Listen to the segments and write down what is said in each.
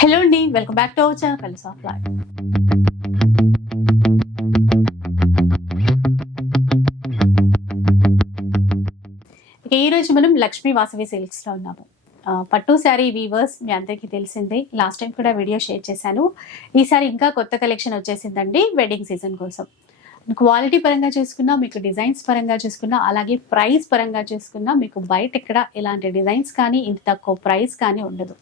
Hello అండి welcome back to our channel కలిసి of life ఈరోజు ఈ రోజు మనం లక్ష్మీ వాసవి సిల్క్స్లో ఉన్నాము. పట్టు శారీ వీవర్స్ మీ అందరికీ తెలిసిందే. లాస్ట్ టైం కూడా వీడియో షేర్ చేశాను. ఈసారి ఇంకా కొత్త కలెక్షన్ వచ్చేసిందండి వెడ్డింగ్ సీజన్ కోసం. క్వాలిటీ పరంగా చేసుకున్నా మీకు డిజైన్స్ పరంగా చేసుకున్నా అలాగే ప్రైస్ పరంగా చేసుకున్నా మీకు బయట ఇక్కడ ఇలాంటి డిజైన్స్ కానీ ఇంత తక్కువ ప్రైస్ కానీ ఉండదు.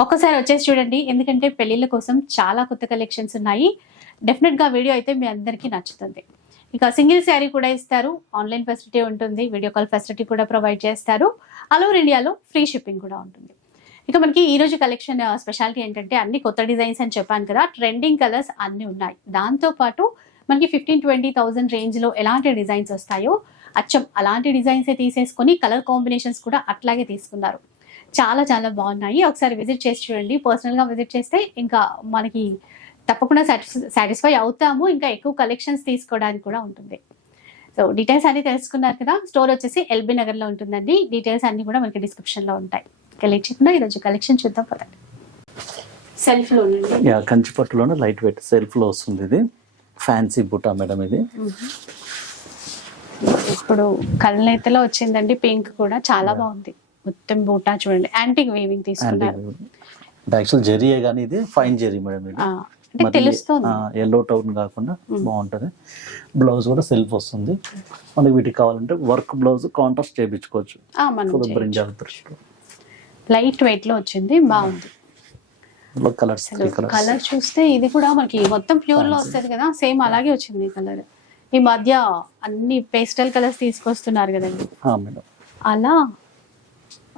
ఒక్కసారి వచ్చేసి చూడండి. ఎందుకంటే పెళ్ళిళ్ళ కోసం చాలా కొత్త కలెక్షన్స్ ఉన్నాయి. డెఫినెట్గా వీడియో అయితే మీ అందరికీ నచ్చుతుంది. ఇక సింగిల్ శారీ కూడా ఇస్తారు. ఆన్లైన్ ఫెసిలిటీ ఉంటుంది. వీడియో కాల్ ఫెసిలిటీ కూడా ప్రొవైడ్ చేస్తారు. ఆల్ ఓవర్ ఇండియాలో ఫ్రీ షిప్పింగ్ కూడా ఉంటుంది. ఇక మనకి ఈ రోజు కలెక్షన్ స్పెషాలిటీ uh, ఏంటంటే అన్ని కొత్త డిజైన్స్ అని చెప్పాను కదా. ట్రెండింగ్ కలర్స్ అన్ని ఉన్నాయి. దాంతో పాటు మనకి ఫిఫ్టీన్ ట్వంటీ థౌసండ్ రేంజ్లో ఎలాంటి డిజైన్స్ వస్తాయో అచ్చం అలాంటి డిజైన్స్ తీసుకొని కలర్ కాంబినేషన్స్ కూడా అట్లాగే తీసుకున్నారు. చాలా చాలా బాగున్నాయి. ఒకసారి విజిట్ చేసి చూడండి. పర్సనల్గా విజిట్ చేస్తే ఇంకా మనకి తప్పకుండా సాటిస్ఫై అవుతాము. ఇంకా ఎక్కువ కలెక్షన్స్ తీసుకోవడానికి కూడా ఉంటుంది. సో డీటెయిల్స్ అన్ని తెలుసుకున్నారు కదా? స్టోర్ వచ్చేసి ఎల్బీ నగర్లో ఉంటుందండి. డీటెయిల్స్ అన్ని కూడా మనకి డిస్క్రిప్షన్లో ఉంటాయి. ఇక ఈరోజు కలెక్షన్ చూద్దాం పదండి. సెల్ఫ్లో ఉండండి యా కంచి పట్టులోనే లైట్ వెయిట్ సెల్ఫ్లో వస్తుంది ఇది. ఫ్యాన్సీ బుటా మేడం ఇది. ఇప్పుడు కళ్ళనైతలో వచ్చిందండి పింక్ కూడా. చాలా బాగుంది. మొత్తం బూటా చూడండి. యాంటిక్ వీవింగ్ తీసుకున్నారు. యాక్చువల్ జెరీయే కానీ ఇది ఫైన్ జెరీ మేడం ఇది. తెలుస్తుంది. ఎల్లో టౌన్ కాకుండా బాగుంటది. బ్లౌజ్ కూడా సెల్ఫ్ వస్తుంది. మనకి వీటికి కావాలంటే వర్క్ బ్లౌజ్ కాంట్రాస్ట్ చేయించుకోవచ్చు. లైట్ వెయిట్లో వచ్చింది బాగుంది. కలర్స్ కలర్ చూస్తే ఇది కూడా మనకి మొత్తం ప్యూర్లో వస్తుంది కదా సేమ్ అలాగే వచ్చింది కలర్ ఈ మధ్య అన్ని పేస్టల్ కలర్స్ తీసుకొస్తున్నారు కదండి. అలా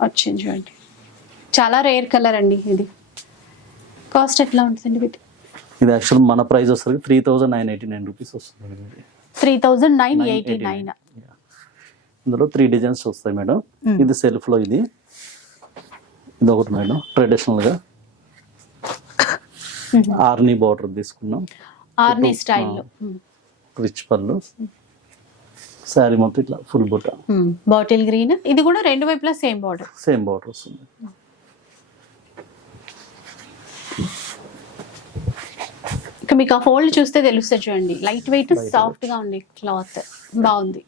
వచ్చింది చూడండి. చాలా రేర్ కలర్ అండి ఇది. కాస్ట్ ఎట్లా ఉంటుందండి వీటి? ఇది యాక్చువల్ మన ప్రైస్ వస్తుంది three thousand nine eighty nine rupees వస్తుంది three thousand nine eighty nine. ఇందులో త్రీ డిజైన్స్ వస్తాయి మేడం Hmm. ఇది సెల్ఫ్లో ఇది. ఇది ఒకటి మేడం ట్రెడిషనల్గా. ఆర్నీ బార్డర్ తీసుకున్నాం. ఆర్నీ స్టైల్లో రిచ్ పళ్ళు. శారీ మొత్తం ఇట్లా ఫుల్ బుట్ట. Bottle green. ఇది కూడా రెండు వైపులా సేమ్ బార్డర్. సేమ్ బార్డర్ వస్తుంది. ఇక మీకు ఆ ఫోల్డ్ చూస్తే తెలుస్తుంది చూడండి. లైట్ వెయిట్ సాఫ్ట్గా ఉంది క్లాత్ బాగుంది.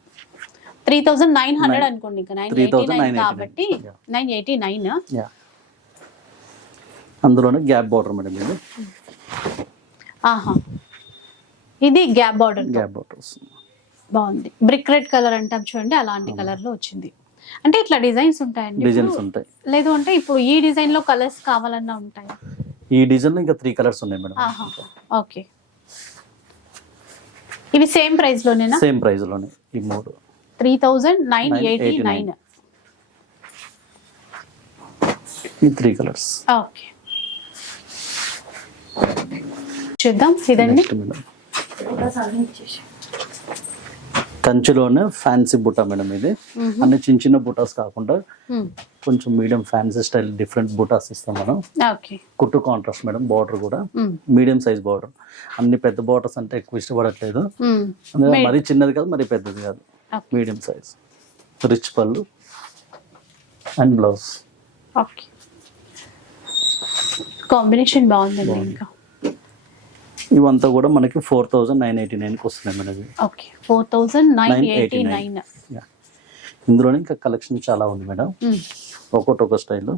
త్రీ థౌజండ్ నైన్ హండ్రెడ్ అనుకోండి ఇంకా. Nine eighty nine 3,989. కాబట్టి. నైన్ ఎయిటీ నైన్ అందులోనే గ్యాప్ బార్డర్ మేడం ఇది. ఆహా. ఇది గ్యాప్ బార్డర్ గ్యాప్ బార్డర్ వస్తుంది. బాగుంది. బ్రిక్ రెడ్ కలర్ అంటాం చూడండి అలాంటి కలర్లో వచ్చింది. అంటే ఇట్లా డిజైన్స్ ఉంటాయండి డిజైన్స్? ఉంటాయి. లేదు అంటే ఇప్పుడు ఈ డిజైన్లో కలర్స్ కావాలన్నా ఉంటాయా? ఈ డిజైన్లో ఇంకా త్రీ కలర్స్ ఉన్నాయి మేడం. ఆహా. ఓకే. ఇవి సేమ్ ప్రైస్ లోనేనా సేమ్ ప్రైస్లోనే ఈ మూడు. Three thousand nine eighty 989. Nine. ఈ త్రీ కలర్స్. ఓకే. చూద్దాం. ఇదండి. కంచిలోనే ఫ్యాన్సీ బుట్ట మేడం ఇది. అన్ని చిన్న చిన్న బుటాస్ కాకుండా కొంచెం మీడియం ఫ్యాన్సీ స్టైల్ డిఫరెంట్ బుటాస్ ఇస్తాం మనం. కుట్టు కాంట్రాస్ట్ మేడం బార్డర్ కూడా. మీడియం సైజ్ బార్డర్ అన్ని పెద్ద బార్డర్స్ అంటే ఎక్కువ ఇష్టపడట్లేదు. మరీ చిన్నది కాదు మరీ పెద్దది కాదు. మీడియం సైజ్ రిచ్ పళ్ళు. And blouse okay. కాంబినేషన్ బాగుందండి ఇంకా. ఇవంతా కూడా మనకి ఫోర్ థౌజండ్ నైన్ ఎయిటీ నైన్కి వస్తున్నాయి మేడం ఇవి okay four thousand nine eighty 989. Nine. ఇందులోనే ఇంకా కలెక్షన్ చాలా ఉంది మేడం. ఒక్కొక్కటి ఒక style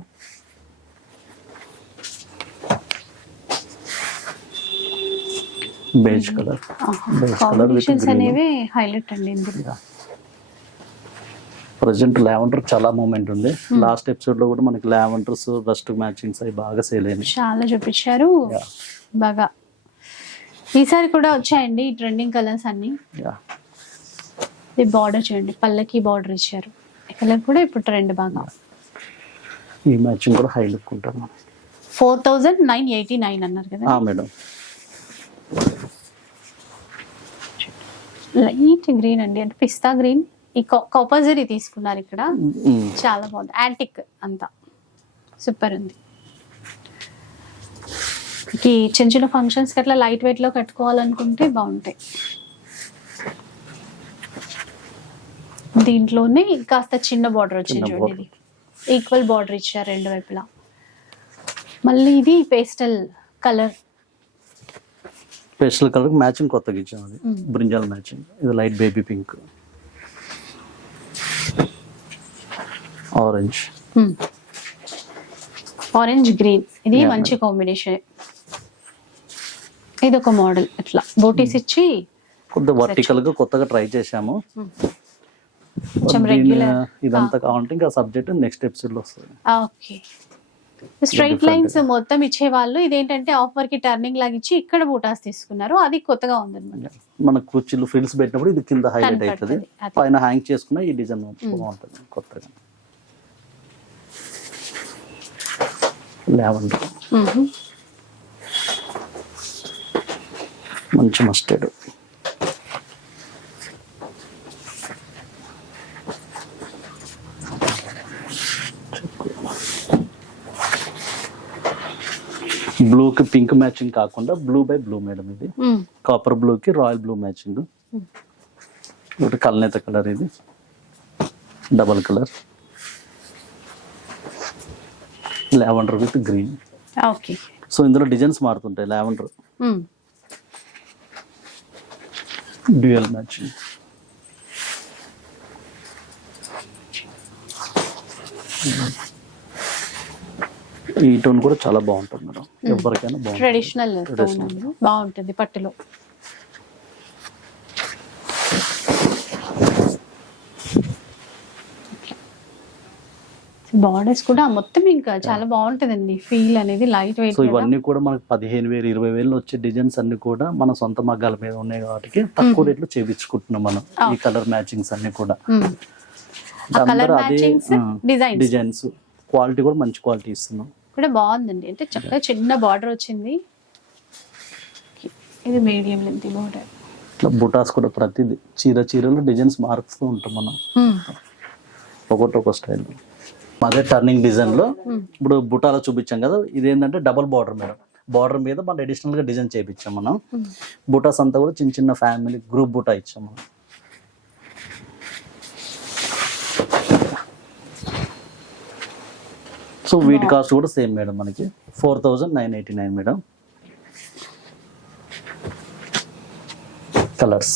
beige colour with combinations green. అనేవి హైలైట్ అండి ఇందులో. ప్రజెంట్ లావెండర్ చాలా మూమెంట్ ఉంది. లాస్ట్ ఎపిసోడ్లో కూడా మనకి లావెండర్స్ రస్ట్ మ్యాచింగ్స్ అవి బాగా సేల్ అయినాయి. చాలా చూపించారు. బాగా. ఈసారి కూడా వచ్చాయండి ట్రెండింగ్ కలర్స్ అన్ని. ఇది బార్డర్ చూడండి పల్లకి బార్డర్ ఇచ్చారు. ఈ కలర్ కూడా ఇప్పుడు ట్రెండ్ బాగా. ఈ మ్యాచింగ్ కూడా హై లుక్ ఉంటాను four thousand nine eighty nine అన్నారు కదా. మేడం లైట్ గ్రీన్ అండి. అంటే పిస్తా గ్రీన్ ఈ కాపర్జరీ తీసుకున్నారు ఇక్కడ. చాలా బాగుంది. యాంటిక్ అంతా. సూపర్ ఉంది. ఈ చిన్న చిన్న ఫంక్షన్స్కి అట్లా లైట్ వెయిట్లో కట్టుకోవాలనుకుంటే బాగుంటాయి. దీంట్లోనే కాస్త చిన్న బార్డర్ వచ్చింది చూడండి ఈక్వల్ బార్డర్ ఇచ్చారు రెండు వైపులా. మళ్ళీ ఇది pastel colour pastel colour matching కొత్తగా ఇచ్చాం అది. బ్రింజాల్ మ్యాచింగ్ ఇది light baby pink orange orange green ఇది మంచి కాంబినేషన్ ఇది ఒక మోడల్ ఇట్లా. బోటీస్ ఇచ్చి కొద్దిగా వర్టికల్గా కొత్తగా ట్రై చేశాము. దీని, రెగ్యులర్ ఇదంతా కావాలంటే ఇంకా సబ్జెక్ట్ నెక్స్ట్ ఎపిసోడ్లో వస్తుంది. Okay straight. లైన్స్ మొత్తం ఇచ్చేవాళ్ళు ఇదేంటంటే ఆఫ్ వర్క్ టర్నింగ్ లాగా ఇచ్చి ఇక్కడ బూటాస్ తీసుకున్నారు. అది కొత్తగా ఉందన్నమాట. మన కుర్చీలు ఫ్రిల్స్ పెట్టినప్పుడు ఇది కింద హైలైట్ అవుతుంది. పైన హ్యాంగ్ చేసుకున్న ఈ డిజైన్ బాగుంటుంది కొత్తగా. లావెండర్. మంచి మస్టర్డ్. బ్లూకి పింక్ మ్యాచింగ్ కాకుండా బ్లూ బై బ్లూ మేడం ఇది. కాపర్ బ్లూకి రాయల్ బ్లూ మ్యాచింగ్. ఒకటి కల్నేత కలర్ ఇది. Double colour. Lavender with green. Okay. So ఇందులో డిజైన్స్ మారుతుంటాయి లావెండర్. డ్యూయల్ మ్యాచింగ్ ఈ టోన్ కూడా చాలా బాగుంటుంది మేడం. ఎవరికైనా ట్రెడిషనల్ బాగుంటుంది పట్టులో. బార్డర్స్ కూడా మొత్తం ఇంకా చాలా బాగుంటుందండి. ఫీల్ అనేది లైట్ వెయిట్ సో ఇవన్నీ కూడా మనకు పదిహేను వేలు ఇరవై వేలు వచ్చే డిజైన్స్ అన్ని కూడా మన సొంత మగ్గాల మీద ఉన్నాయి కాబట్టి తక్కువ రేట్లో చేపించుకుంటున్నాం మనం ఈ కలర్ మ్యాచింగ్స్ అన్ని కూడా. కలర్ మ్యాచింగ్స్ డిజైన్స్ క్వాలిటీ కూడా మంచి క్వాలిటీ ఇస్తున్నాం. కూడా బాగుందండి. అంటే చక్కగా చిన్న బార్డర్ వచ్చింది. ఇది మీడియం లెంత్ బార్డర్ ఇట్లా బుటాస్ కూడా ప్రతిదీ చీర చీరలో డిజైన్స్ మారుస్తూ ఉంటాం మనం. ఒకటి ఒక స్టైల్ అదే టర్నింగ్ డిజైన్లో ఇప్పుడు బుటాలో చూపించాం కదా ఇది ఏంటంటే డబుల్ బార్డర్ మేడం. బార్డర్ మీద మనం అడిషనల్గా డిజైన్ చేయించాం మనం. బుటాస్ అంతా కూడా చిన్న చిన్న ఫ్యామిలీ గ్రూప్ బుటా ఇచ్చాం మనం. సో వీటి కాస్ట్ కూడా సేమ్ మేడం మనకి. Four thousand nine eighty nine madam. Colours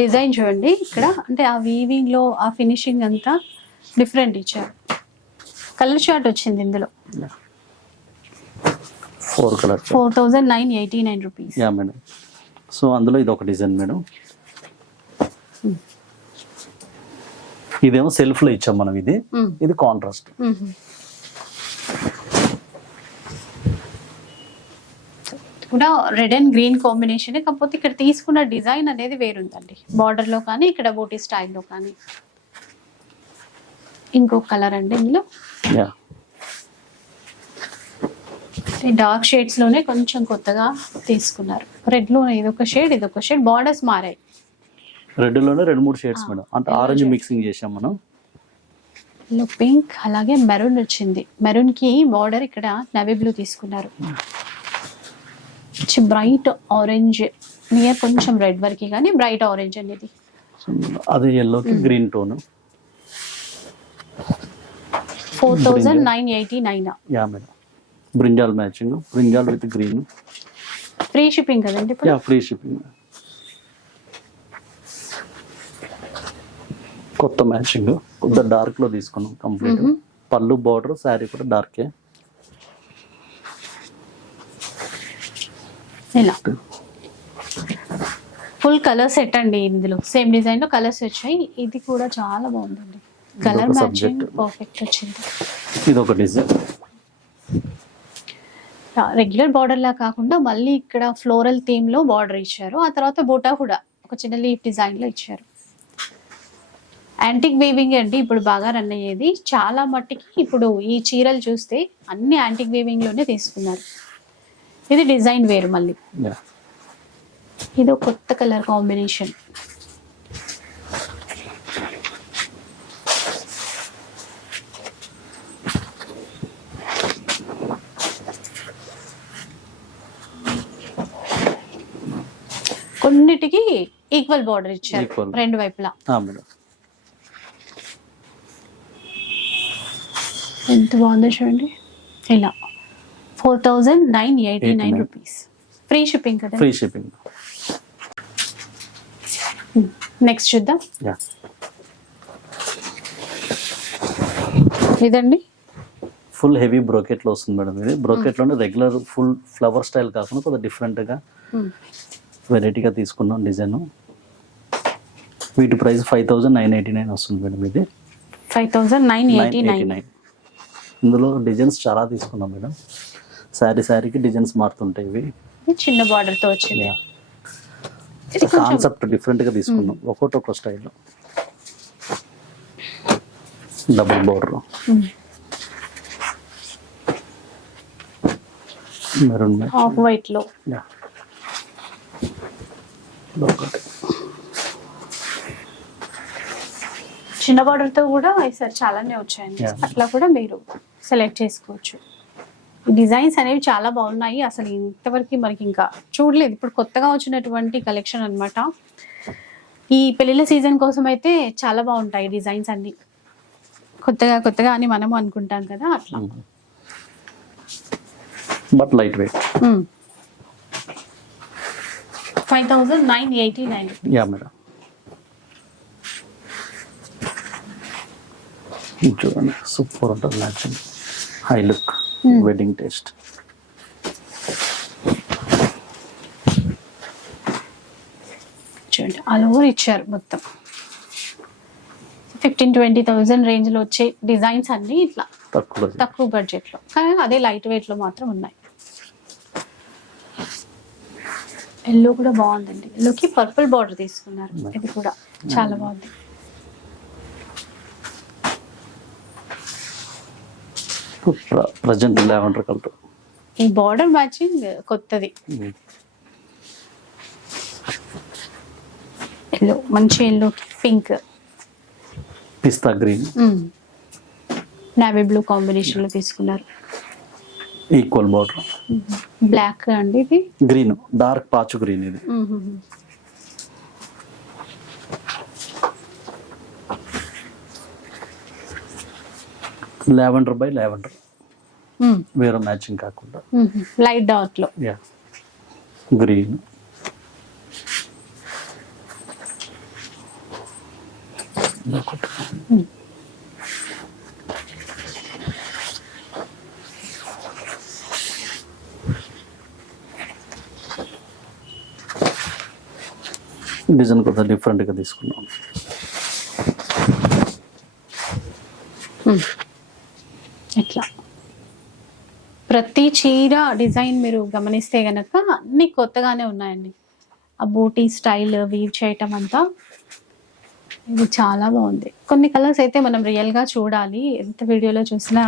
design చూడండి ఇక్కడ. అంటే ఆ వీవింగ్లో ఆ ఫినిషింగ్ అంతా డిఫరెంట్ ఇచ్చారు. కలర్ షార్ట్ వచ్చింది ఇందులో. Four colours four thousand nine eighty nine rupees yeah madam so అందులో ఇది ఒక డిజైన్ మేడం ఇదేమో సెల్ఫ్లో ఇచ్చాం మనం ఇది. ఇది కాంట్రాస్ట్ కూడా రెడ్ అండ్ గ్రీన్ కాంబినేషన్ కాకపోతే ఇక్కడ తీసుకున్న డిజైన్ అనేది వేరుందండి. బార్డర్లో కానీ ఇక్కడ బోటీ స్టైల్లో కానీ. ఇంకొక కలర్ అండి ఇందులో. డార్క్ షేడ్స్లోనే కొంచెం కొత్తగా తీసుకున్నారు. రెడ్లో ఇదొక షేడ్ ఇదొక షేడ్ బార్డర్స్ మారాయి. రెడ్లోనే రెండు మూడు షేడ్స్ మేడం. అంటే ఆరెంజ్ మిక్సింగ్ చేసాం మనం. పింక్ అలాగే మెరూన్ వచ్చింది. మెరూన్కి బార్డర్ ఇక్కడ నవీ బ్లూ తీసుకున్నారు. బ్రైట్ ఆరెంజ్ నియర్ కొంచెం రెడ్ వరకు కానీ బ్రైట్ ఆరెంజ్ అనేది. అది ఎల్లోకి green tone four thousand nine eighty nine yeah madam brinjal matching brinjal with green free shipping కదండి యా ఫ్రీ షిప్పింగ్ కొత్త మ్యాచింగ్ కొత్త డార్క్లో తీసుకున్నాం కంప్లీట్ పళ్ళు బార్డర్ శారీ కూడా డార్కే ఇలా. ఫుల్ కలర్ సెట్ అండి ఇందులో. సేమ్ డిజైన్లో కలర్స్ వచ్చాయి. ఇది కూడా చాలా బాగుందండి. Colour matching. పర్ఫెక్ట్ వచ్చింది. ఇది ఒక డిజైన్ రెగ్యులర్ బార్డర్ లా కాకుండా మళ్ళీ ఇక్కడ ఫ్లోరల్ థీమ్లో బార్డర్ ఇచ్చారు. ఆ తర్వాత బూటా కూడా ఒక చిన్న లీఫ్ డిజైన్లో ఇచ్చారు. యాంటిక్ వీవింగ్ అండి ఇప్పుడు బాగా రన్ అయ్యేది. చాలా మట్టికి ఇప్పుడు ఈ చీరలు చూస్తే అన్ని యాంటిక్ వీవింగ్లోనే తీసుకున్నారు. ఇది డిజైన్ వేరు మళ్ళీ. ఇది కొత్త కలర్ కాంబినేషన్. కొన్నిటికి ఈక్వల్ బార్డర్ ఇచ్చారు. రెండు వైపులా. ఎంత బాగుందో చూడండి. ఇలా. Four thousand nine eighty nine 89. Rupees. Free shipping కదా? Free shipping. నెక్స్ట్ చూద్దాం. యా. ఇదండి? ఫుల్ హెవీ బ్రోకెట్లో వస్తుంది మేడం ఇది. బ్రోకెట్లోనే రెగ్యులర్ ఫుల్ ఫ్లవర్ స్టైల్ కాకుండా కొద్దిగా డిఫరెంట్గా వెరైటీగా తీసుకున్నాం డిజైన్. వీటి price five thousand nine eighty nine వస్తుంది మేడం ఇది. Five thousand nine eighty nine. ఇందులో డిజైన్స్ చాలా తీసుకున్నాం మేడం. శారీ శారీకి డిజైన్స్ మారుతుంటాయి ఇవి. చిన్న బార్డర్తో వచ్చింది. కాన్సెప్ట్ డిఫరెంట్గా తీసుకున్నాం. ఒక్కొక్కటి ఒక్కో స్టైల్లో డబుల్ బోర్డర్. మెరూన్ ఆఫ్ వైట్లో. ఒకటి చిన్న బార్డర్తో కూడా ఈసారి చాలానే వచ్చాయండి. అట్లా కూడా మీరు సెలెక్ట్ చేసుకోవచ్చు. డిజైన్స్ అనేవి చాలా బాగున్నాయి. అసలు ఇంతవరకు మనకి ఇంకా చూడలేదు. ఇప్పుడు కొత్తగా వచ్చినటువంటి కలెక్షన్ అన్నమాట. ఈ పెళ్ళిళ్ళ సీజన్ కోసం అయితే చాలా బాగుంటాయి డిజైన్స్ అన్ని. కొత్తగా కొత్తగా అని మనము అనుకుంటాం కదా అట్లా. But light weight. Five thousand nine eighty nine. Yeah madam. చూడండి సూపర్ ఉంటుంది matching. High look. Wedding taste చూడండి ఆల్ ఓవర్ ఇచ్చారు మొత్తం. ఫిఫ్టీన్ ట్వంటీ థౌజండ్ రేంజ్లో వచ్చే డిజైన్స్ అన్ని ఇట్లా. తక్కువ తక్కువ బడ్జెట్లో. కానీ అదే లైట్ వెయిట్లో మాత్రం ఉన్నాయి. ఎల్లో కూడా బాగుందండి. ఎల్లోకి పర్పుల్ బార్డర్ తీసుకున్నారు. ఇది కూడా చాలా బాగుంది. Present lavender colour. ఈ బార్డర్ మ్యాచింగ్ కొత్తది. ఎల్లో మంచి yellow pink pista green. Navy blue కాంబినేషన్లో తీసుకున్నారు. ఈక్వల్ బార్డర్ బ్లాక్ అండి ఇది? గ్రీన్ డార్క్ పాచు గ్రీన్ ఇది. లెవెండర్ బై లెవెండర్ మ్మ్. వేరే మ్యాచింగ్ కాకుండా. లైట్ డార్క్లో. యా గ్రీన్ డిజైన్ కొంచెం డిఫరెంట్గా తీసుకున్నాం ఇట్లా ప్రతి చీర డిజైన్ మీరు గమనిస్తే గనక అన్ని కొత్తగానే ఉన్నాయండి. ఆ బూటీ స్టైల్ వీవ్ చేయటం అంతా ఇది చాలా బాగుంది. కొన్ని కలర్స్ అయితే మనం రియల్గా చూడాలి. ఎంత వీడియోలో చూసినా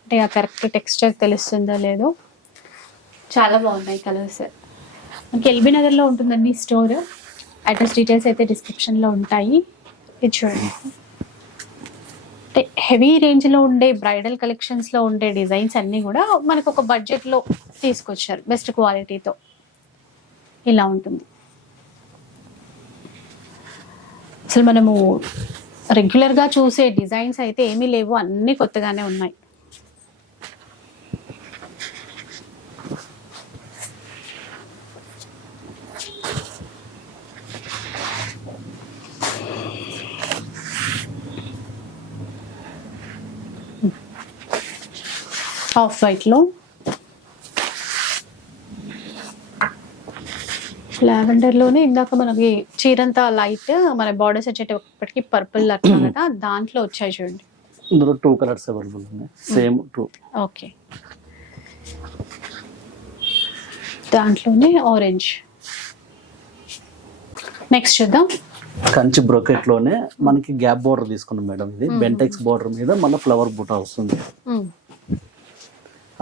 అంటే ఆ కరెక్ట్ టెక్స్చర్ తెలుస్తుందో లేదో. చాలా బాగున్నాయి కలర్స్. మనకి ఎల్బీ నగర్లో ఉంటుందండి స్టోర్. అడ్రస్ డీటెయిల్స్ అయితే డిస్క్రిప్షన్లో ఉంటాయి. ఇది చూడండి. అంటే హెవీ రేంజ్లో ఉండే బ్రైడల్ కలెక్షన్స్లో ఉండే డిజైన్స్ అన్నీ కూడా మనకు ఒక బడ్జెట్లో తీసుకొచ్చారు బెస్ట్ క్వాలిటీతో ఇలా ఉంటుంది. అసలు మనము రెగ్యులర్గా చూసే డిజైన్స్ అయితే ఏమీ లేవు అన్నీ కొత్తగానే ఉన్నాయి. ఆఫ్ వైట్లో. లావెండర్లోనే ఇందాక మనకి చీరంతా లైట్ మన బార్డర్స్ వచ్చేటప్పటికి పర్పుల్ అట్లా కదా దాంట్లో వచ్చాయి చూడండి. ఇందులో టూ కలర్స్ అవైలబుల్ ఉన్నాయి. Same two okay. దాంట్లోనే ఆరెంజ్ నెక్స్ట్ చూద్దాం. కంచి బ్రోకెట్లోనే మనకి గ్యాప్ బోర్డర్ తీసుకున్నాం మేడం ఇది. బెంటెక్స్ బోర్డర్ మీద మళ్ళీ ఫ్లవర్ బూటా వస్తుంది.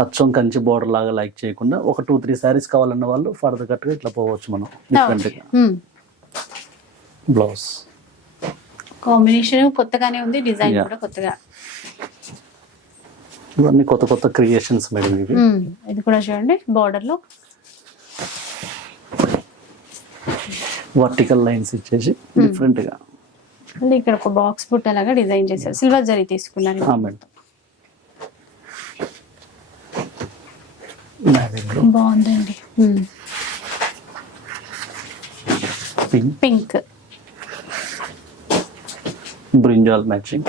అచ్చం కంచి బోర్డర్ లాగా లైక్ చేయకుండా ఒక టూ త్రీ శారీస్ కావాలన్న వాళ్ళు ఫర్దర్ కట్గా ఇట్లా పోవచ్చు మనం. డిఫరెంట్గా. మ్మ్. బ్లౌజ్ కాంబినేషన్ కొత్తగానే ఉంది డిజైన్. కూడా కొత్తగా. ఇవన్నీ కొత్త కొత్త క్రియేషన్స్ మేడం ఇవి. మ్మ్. ఇది కూడా చూడండి బార్డర్లో. వర్టికల్ లైన్స్ ఇచ్చేసి డిఫరెంట్గా. మళ్ళీ ఇక్కడ ఒక బాక్స్ బుట్ట లాగా డిజైన్ చేశారు. సిల్వర్ జరీ తీసుకున్నారు. మేడం నావీ బ్లూ బాగుందండి. Pink. Pink. Brinjal matching.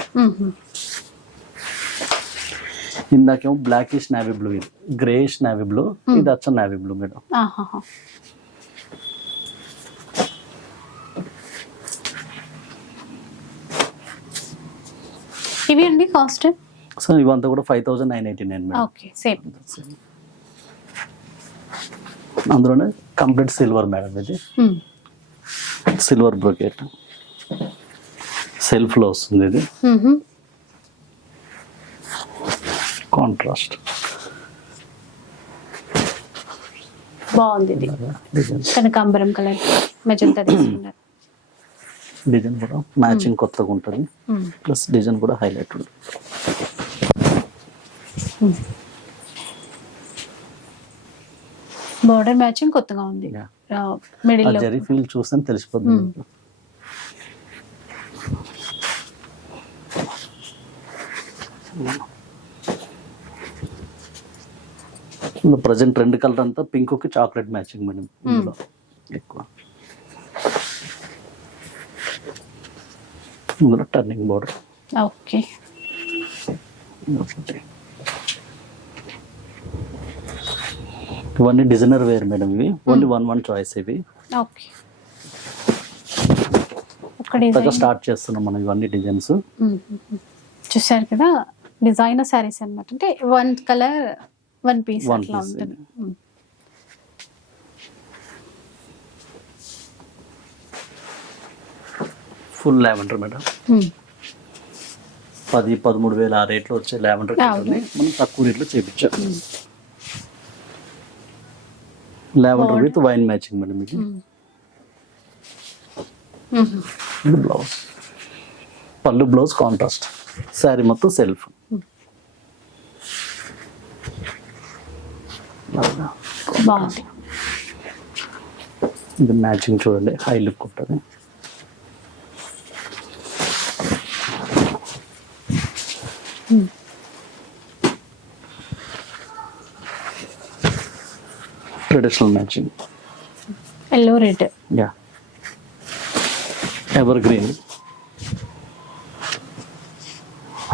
ఇందాకేమో blackish navy blue ఇది గ్రేయిష్ నావీ బ్లూ ఇది అచ్చ నావీ బ్లూ మేడం. ఇవి అండి కాస్ట్? సో ఇవంతా కూడా five thousand nine eighty nine okay same. అందులోనే కంప్లీట్ సిల్వర్ మేడం ఇది. Silver brocade. సెల్ఫ్లో వస్తుంది ఇది. కాంట్రాస్ట్. బాగుంది ఇది. డిజైన్. కనకాంబరం కలర్ మెజంతా తీసుకున్నారు. డిజైన్ కూడా మ్యాచింగ్ కొత్తగా ఉంటుంది. ప్లస్ డిజైన్ కూడా హైలైట్ ఉంటుంది. బోర్డర్ మ్యాచింగ్ కొత్తగా ఉంది. మిడిల్ జరీ ఫీల్ చూస్తే తెలిసిపోతుంది ప్రజెంట్ రెండు కలర్ అంతా పింక్కి చాక్లెట్ మ్యాచింగ్ మేడం ఇందులో ఎక్కువ. ఇందులో టర్నింగ్ బోర్డర్ ఓకే ఇవన్నీ డిజైనర్ వేర్ మేడం ఇవి. ఓన్లీ వన్ వన్ చాయిస్ ఇవి. స్టార్ట్ చేస్తున్నాం మనం ఇవన్నీ డిజైన్స్ చూసారు కదా? డిజైనర్ శారీస్ అన్నమాట. అంటే వన్ కలర్ వన్ పీస్ అట్లా ఉంటుంది. Full lavender madam. పది పదమూడు వేల ఆ రేట్లో వచ్చే లావెండర్. మనం తక్కువ రేట్లో చేపించాం. Lavender with wine matching madam. ఇది బ్లౌజ్ పళ్ళు బ్లౌజ్ కాంట్రాస్ట్ శారీ మొత్తం సెల్ఫ్ ఇది మ్యాచింగ్ చూడండి హై లుక్ ఉంటుంది traditional matching yellow red yeah evergreen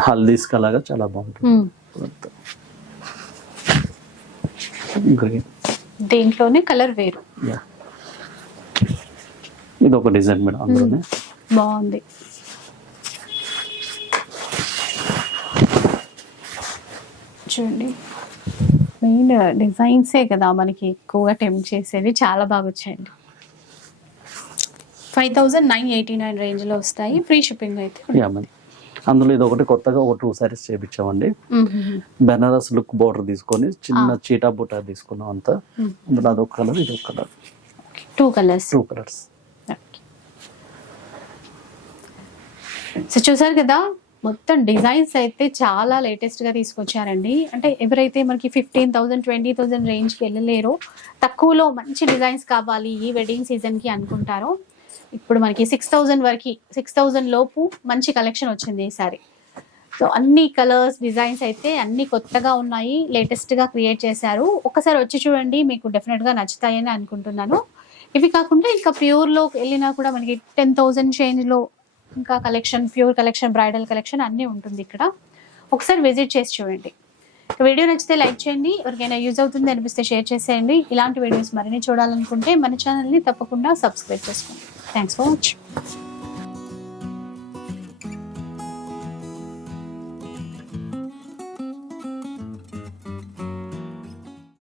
హల్దీస్ అలాగా చాలా బాగుంటుంది గ్రీన్ దీంట్లోనే కలర్ వేరు యా ఇది ఒక డిజైన్ మేడం అందులోనే బాగుంది చూడండి మెయిన్ డిజైన్సే కదా మనకి ఎక్కువగా టెంప్ట్ చేసేది చాలా బాగా వచ్చాయండి. Five thousand nine eighty nine రేంజ్లో వస్తాయి. ఫ్రీ షిప్పింగ్ అయితే అందులో ఇది ఒకటి కొత్తగా ఒక టూ సారీస్ చేపించామండి. బెనారస్ లుక్ బోర్డర్ తీసుకొని చిన్న చీటా బుటా తీసుకున్నాం అంతా. అందులో అదొక కలర్ ఇది ఒక colour. Two colours two colours so చూసారు కదా మొత్తం డిజైన్స్ అయితే చాలా లేటెస్ట్గా తీసుకొచ్చారండి. అంటే ఎవరైతే మనకి ఫిఫ్టీన్ థౌసండ్ ట్వంటీ థౌసండ్ రేంజ్కి వెళ్ళలేరో తక్కువలో మంచి డిజైన్స్ కావాలి ఈ వెడ్డింగ్ సీజన్కి అనుకుంటారో ఇప్పుడు మనకి సిక్స్ థౌజండ్ వరకు సిక్స్ థౌజండ్ లోపు మంచి కలెక్షన్ వచ్చింది ఈసారి సో అన్ని కలర్స్ డిజైన్స్ అయితే అన్ని కొత్తగా ఉన్నాయి లేటెస్ట్గా క్రియేట్ చేశారు. ఒకసారి వచ్చి చూడండి మీకు డెఫినెట్గా నచ్చుతాయని అనుకుంటున్నాను. ఇవి కాకుండా ఇంకా ప్యూర్లోకి వెళ్ళినా కూడా మనకి టెన్ థౌసండ్ చేంజ్లో ఇంకా collection pure collection bridal collection అన్నీ ఉంటుంది ఇక్కడ. ఒకసారి విజిట్ చేసి చూడండి. వీడియో నచ్చితే లైక్ చేయండి. ఎవరికైనా యూజ్ అవుతుంది అనిపిస్తే షేర్ చేసేయండి. ఇలాంటి వీడియోస్ మరిన్ని చూడాలనుకుంటే మన ఛానల్ని తప్పకుండా సబ్స్క్రైబ్ చేసుకోండి. Thanks for watching.